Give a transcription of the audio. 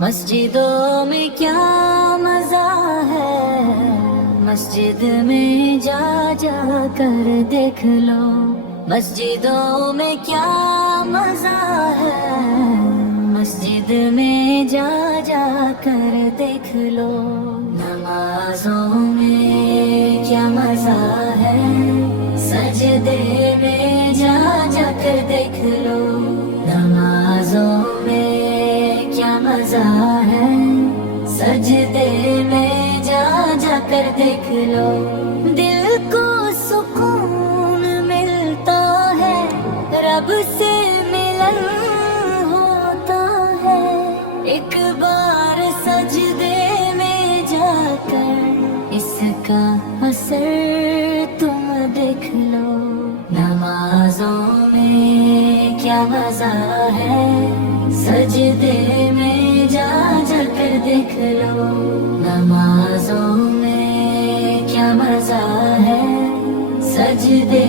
مسجدوں میں کیا مزہ ہے، مسجد میں جا جا کر دیکھ لو، مسجدوں میں کیا مزہ ہے، مسجد میں جا جا کر دیکھ لو، نمازوں میں کیا مزہ ہے، سجدے میں جا جا کر دیکھ لو، نمازوں میں کیا مزہ ہے، سجدے میں جا جا کر دیکھ لو، دل کو سکون ملتا ہے، رب سے ملن ہوتا ہے، ایک بار سجدے میں جا کر اس کا اثر تم دیکھ لو، نمازوں میں کیا مزہ ہے، سجدے میں جا جا کر دیکھ لو، نمازوں میں کیا مزہ ہے، سجدے